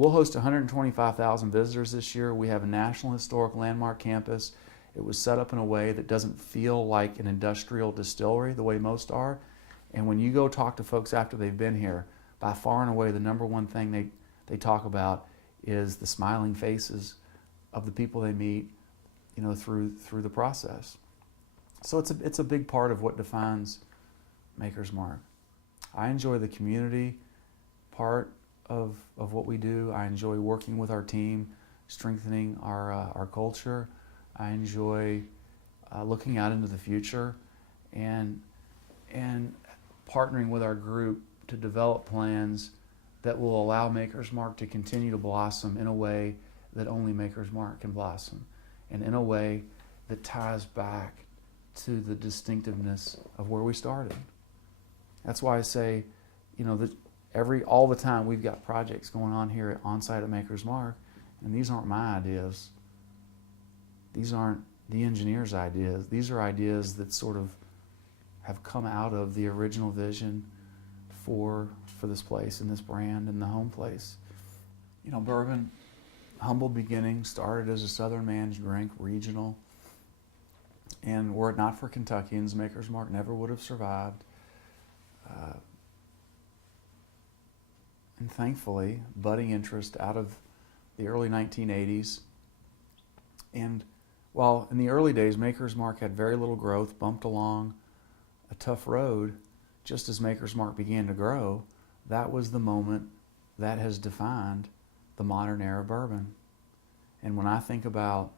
we'll host 125,000 visitors this year. We have a National Historic Landmark campus. It was set up in a way that doesn't feel like an industrial distillery the way most are. And when you go talk to folks after they've been here, by far and away the number one thing they talk about is the smiling faces of the people they meet, you know, through the process. So it's a big part of what defines Maker's Mark. I enjoy the community part of what we do. I enjoy working with our team, strengthening our culture. I enjoy looking out into the future and partnering with our group to develop plans that will allow Maker's Mark to continue to blossom in a way that only Maker's Mark can blossom, and in a way that ties back to the distinctiveness of where we started. That's why I say, you know, that all the time we've got projects going on here on site at Maker's Mark, and these aren't my ideas. These aren't the engineer's ideas. These are ideas that sort of have come out of the original vision for this place and this brand and the home place. You know, bourbon, humble beginning, started as a Southern man's drink, regional. And were it not for Kentuckians, Maker's Mark never would have survived. And thankfully, budding interest out of the early 1980s. And while in the early days, Maker's Mark had very little growth, bumped along a tough road, just as Maker's Mark began to grow, that was the moment that has defined the modern era bourbon. And when I think about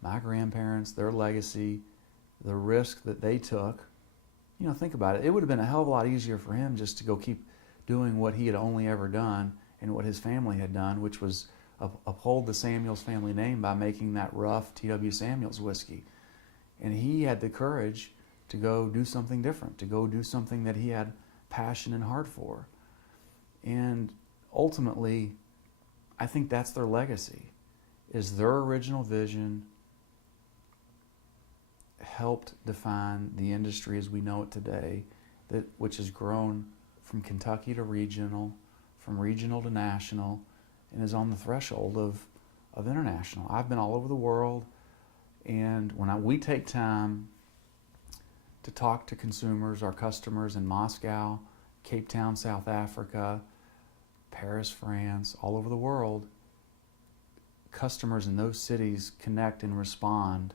my grandparents, their legacy, the risk that they took, you know, think about it. It would have been a hell of a lot easier for him just to go keep doing what he had only ever done and what his family had done, which was uphold the Samuels family name by making that rough T.W. Samuels whiskey. And he had the courage to go do something different, to go do something that he had passion and heart for. And ultimately, I think that's their legacy, is their original vision helped define the industry as we know it today, which has grown from Kentucky to regional, from regional to national, and is on the threshold of international. I've been all over the world, and when we take time to talk to consumers, our customers in Moscow, Cape Town, South Africa, Paris, France, all over the world, customers in those cities connect and respond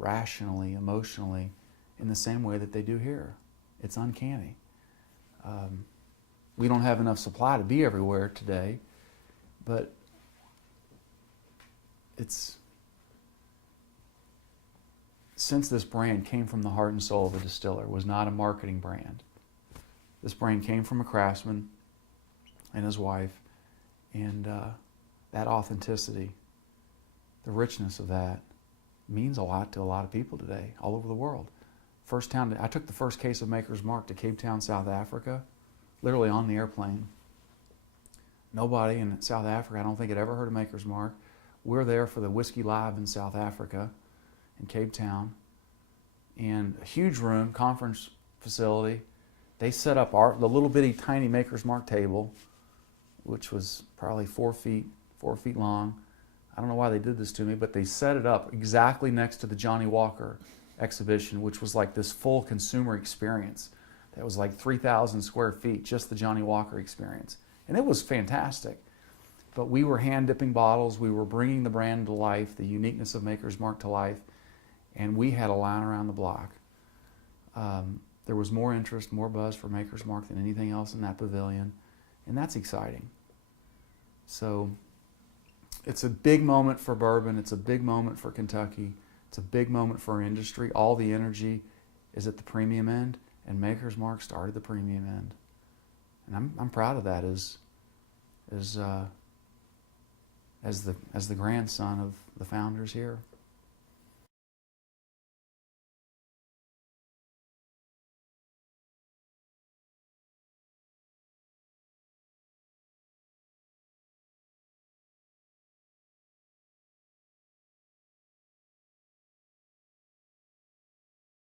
rationally, emotionally, in the same way that they do here. It's uncanny. We don't have enough supply to be everywhere today, but since this brand came from the heart and soul of a distiller, was not a marketing brand. This brand came from a craftsman and his wife, and that authenticity, the richness of that, means a lot to a lot of people today, all over the world. I took the first case of Maker's Mark to Cape Town, South Africa, literally on the airplane. Nobody in South Africa, I don't think, had ever heard of Maker's Mark. We're there for the Whiskey Live in South Africa, in Cape Town, and a huge room, conference facility. They set up the little bitty tiny Maker's Mark table, which was probably 4 feet long. I don't know why they did this to me, but they set it up exactly next to the Johnny Walker exhibition, which was like this full consumer experience. That was like 3,000 square feet, just the Johnny Walker experience. And it was fantastic. But we were hand dipping bottles, we were bringing the brand to life, the uniqueness of Maker's Mark to life, and we had a line around the block. There was more interest, more buzz for Maker's Mark than anything else in that pavilion, and that's exciting. So it's a big moment for bourbon, it's a big moment for Kentucky, it's a big moment for our industry. All the energy is at the premium end, and Maker's Mark started the premium end. And I'm proud of that as the grandson of the founders here.